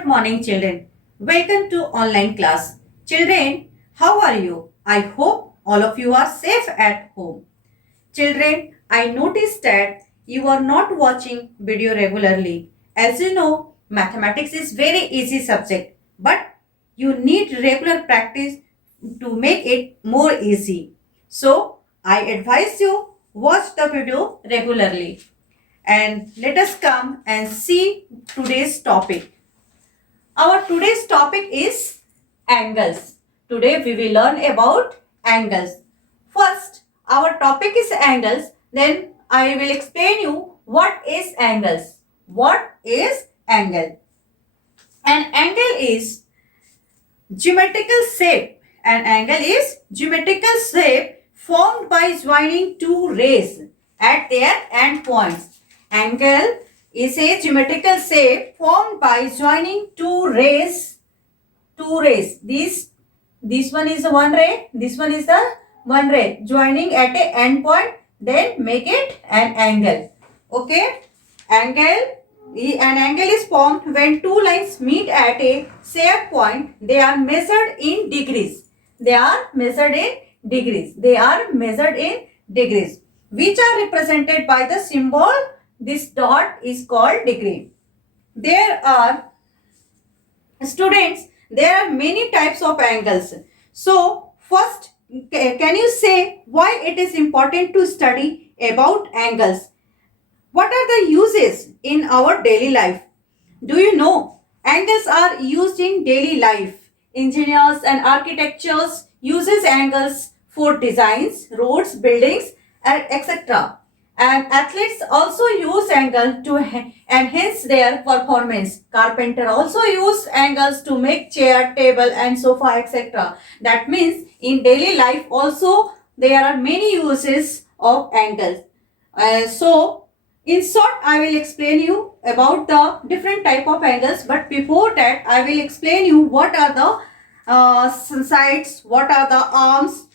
Good morning, children. Welcome to online class. Children, how are you? I hope all of you are safe at home. Children, I noticed that you are not watching video regularly. As you know, mathematics is very easy subject, but you need regular practice to make it more easy. So, I advise you watch the video regularly. And let us come and see today's topic. Our today's topic is angles. Today we will learn about angles. First, our topic is angles. Then I will explain you what is angles. What is angle? An angle is geometrical shape. An angle is geometrical shape formed by joining two rays at their endpoints. Angle is a geometrical shape formed by joining two rays. This one is one ray, this one is the one ray joining at a end point, then make it an angle. Okay, an angle is formed when two lines meet at a shared point. They are measured in degrees. They are measured in degrees. Which are represented by the symbol. This dot is called degree. There are many types of angles. So first, can you say why it is important to study about angles? What are the uses in our daily life? Do you know angles are used in daily life? Engineers and architects uses angles for designs, roads, buildings, etc. And athletes also use angle to enhance their performance. Carpenter also use angles to make chair, table and sofa, etc. That means in daily life also there are many uses of angles. So in short, I will explain you about the different type of angles. But before that, I will explain you what are the sides, what are the arms,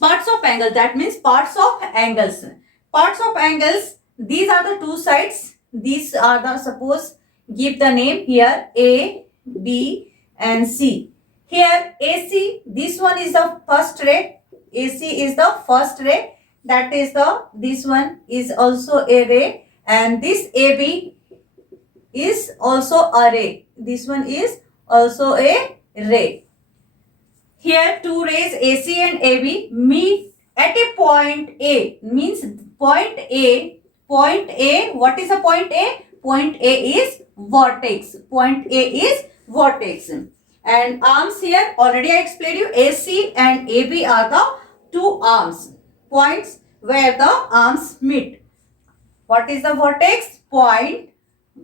parts of angle. That means parts of angles. Parts of angles, these are the two sides. These are the, suppose, give the name here A, B and C. Here AC, this one is the first ray. AC is the first ray. That is this one is also a ray. And this AB is also a ray. This one is also a ray. Here two rays AC and AB meet at a point A. Means point A, what is a point A? Point A is vertex. Point A is vertex. And arms here, already I explained you, AC and AB are the two arms. Points where the arms meet. What is the vertex? Point.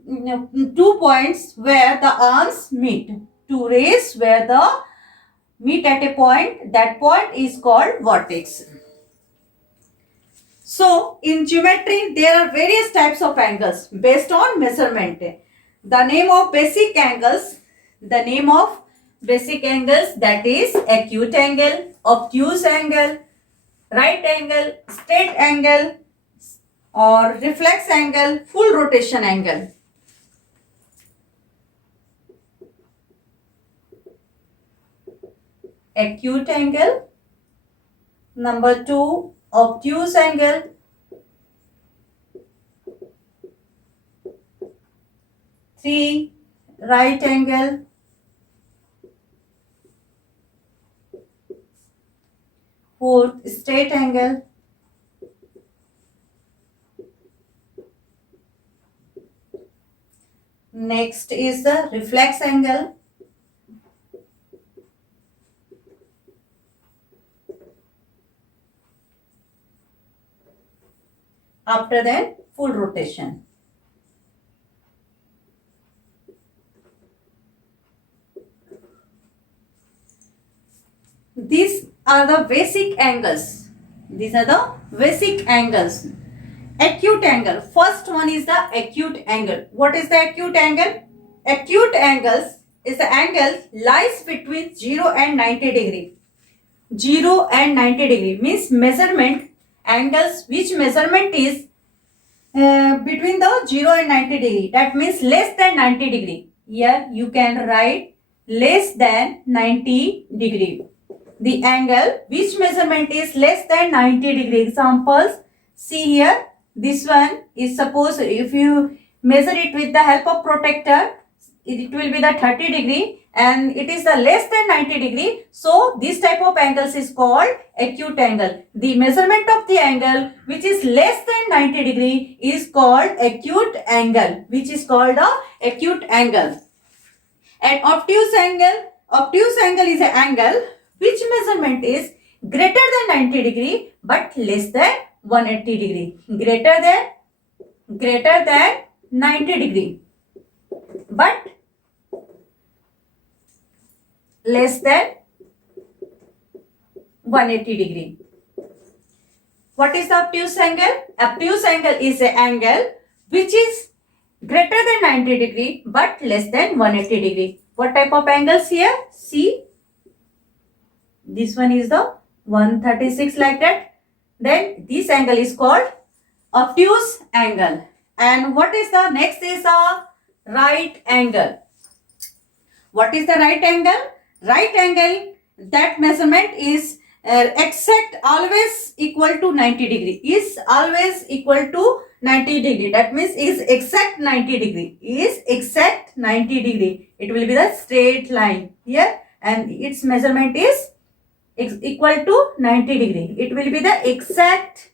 2 points where the arms meet. Two rays where the meet at a point. That point is called vertex. So, in geometry, there are various types of angles based on measurement. The name of basic angles, that is acute angle, obtuse angle, right angle, straight angle, or reflex angle, full rotation angle. Acute angle. Number 2, obtuse angle. 3, right angle. 4, straight angle. Next is the reflex angle. After that, full rotation. These are the basic angles. Acute angle. First one is the acute angle. What is the acute angle? Acute angles is the angle lies between 0 and 90 degree. 0 and 90 degree means measurement angles which measurement is between the 0 and 90 degree. That means less than 90 degree. here you can write less than 90 degree. The angle which measurement is less than 90 degree. Examples, see here, this one is, suppose if you measure it with the help of protractor, it will be the 30 degree and it is the less than 90 degree. So this type of angles is called acute angle. The measurement of the angle which is less than 90 degree is called acute angle, which is called the acute angle. And obtuse angle is an angle which measurement is greater than 90 degree but less than 180 degree. Greater than 90 degree but less than 180 degree. What is the obtuse angle? Obtuse angle is an angle which is greater than 90 degree but less than 180 degree. What type of angles here? See, this one is the 136 like that. Then this angle is called obtuse angle. And what is the next is a right angle. What is the right angle? Right angle, that measurement is exact, always equal to 90 degree. Is always equal to 90 degree. That means is exact 90 degree. Is exact 90 degree. It will be the straight line here and its measurement is equal to 90 degree. It will be the exact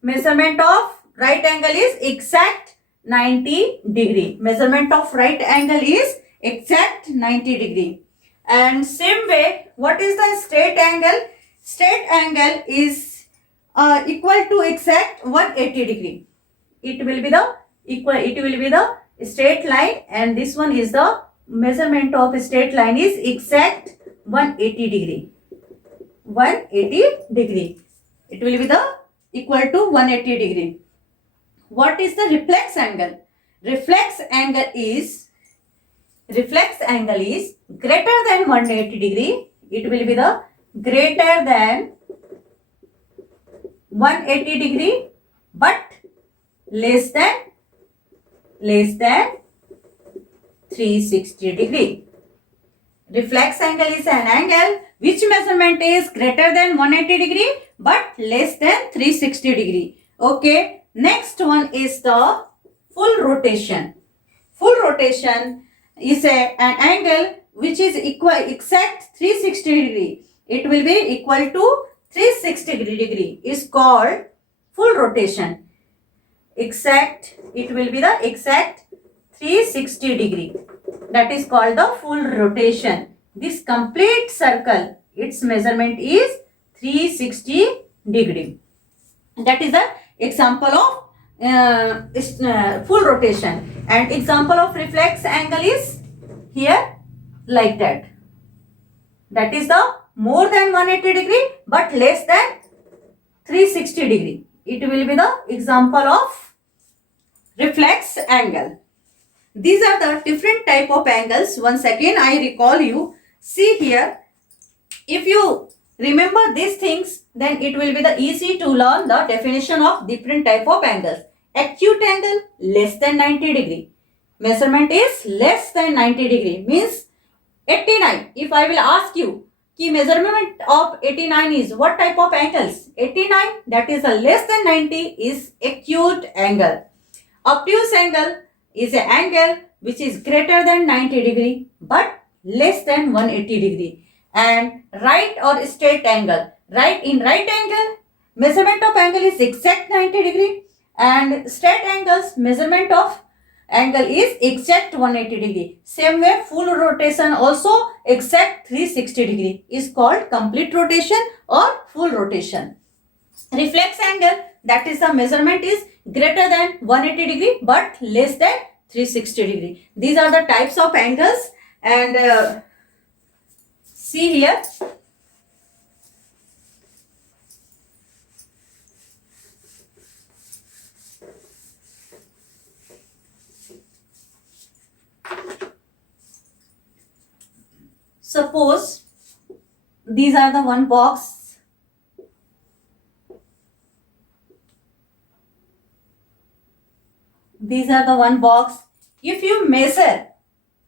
measurement of right angle is exact 90 degree. Measurement of right angle is exact 90 degree. And same way, what is the straight angle? Straight angle is equal to exact 180 degree. It will be the straight line and this one is the measurement of straight line is exact 180 degree. 180 degree. It will be the equal to 180 degree. What is the reflex angle? Reflex angle is greater than 180 degree. It will be the greater than 180 degree but less than 360 degree. Reflex angle is an angle which measurement is greater than 180 degree but less than 360 degree. Okay, next one is the full rotation. Full rotation is an angle which is exact 360 degree. It will be equal to 360 degree is called full rotation. It will be the exact 360 degree. That is called the full rotation. This complete circle, its measurement is 360 degree. That is the example of full rotation. And example of reflex angle is here like that. That is the more than 180 degree but less than 360 degree. It will be the example of reflex angle. These are the different type of angles. Once again I recall you. See here, if you remember these things, then it will be the easy to learn the definition of different type of angles. Acute angle less than 90 degree. Measurement is less than 90 degree means 89. If I will ask you, key measurement of 89 is what type of angles? 89, that is a less than 90 is acute angle. Obtuse angle is an angle which is greater than 90 degree but less than 180 degree. And right or straight angle. In right angle, measurement of angle is exact 90 degree and straight angles measurement of angle is exact 180 degree. Same way full rotation also exact 360 degree is called complete rotation or full rotation. Reflex angle, that is the measurement is greater than 180 degree but less than 360 degree. These are the types of angles. And see here, suppose these are the one box. These are the one box. If you measure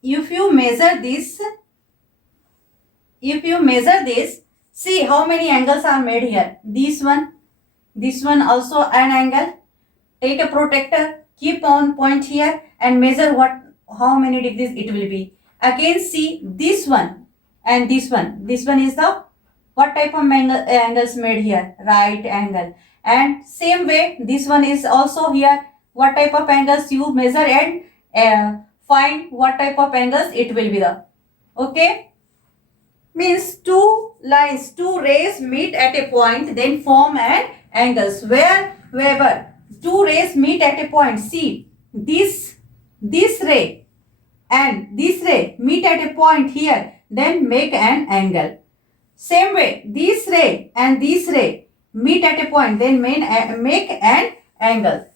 if you measure this, see how many angles are made here. This one also an angle. Take a protractor, keep on point here and measure how many degrees it will be. Again see this one and this one. This one is the what type of angles made here? Right angle. And same way this one is also here. What type of angles you measure and find what type of angles it will be the. Okay. Means two rays meet at a point, then form an angles. Wherever two rays meet at a point, see this ray and this ray meet at a point here, then make an angle. Same way this ray and this ray meet at a point, then make an angle.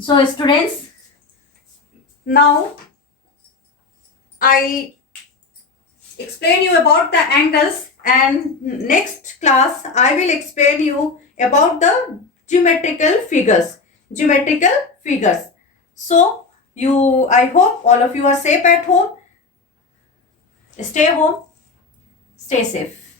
So students, now I explain you about the angles, and next class I will explain you about the geometrical figures. So I hope all of you are safe at home. Stay home, stay safe.